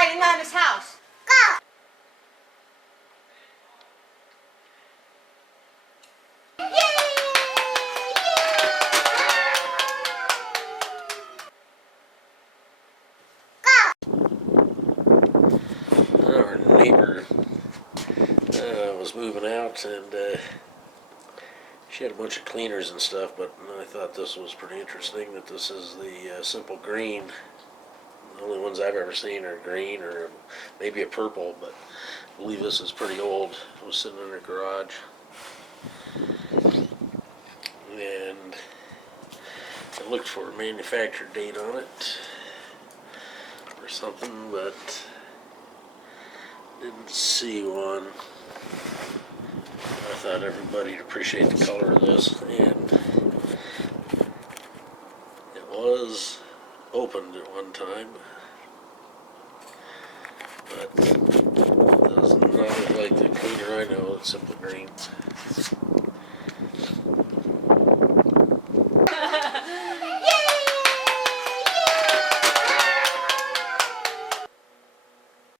inside in Mama's house. Go! Yay! Our neighbor was moving out, and she had a bunch of cleaners and stuff, but I thought this was pretty interesting that this is the simple green. The only ones I've ever seen are green or maybe a purple, but I believe this is pretty old. It was sitting in her garage. And I looked for a manufacture date on it or something, but didn't see one. I thought everybody would appreciate the color of this, and it was opened at one time, but it does not look like the cleaner I know. It's simple green.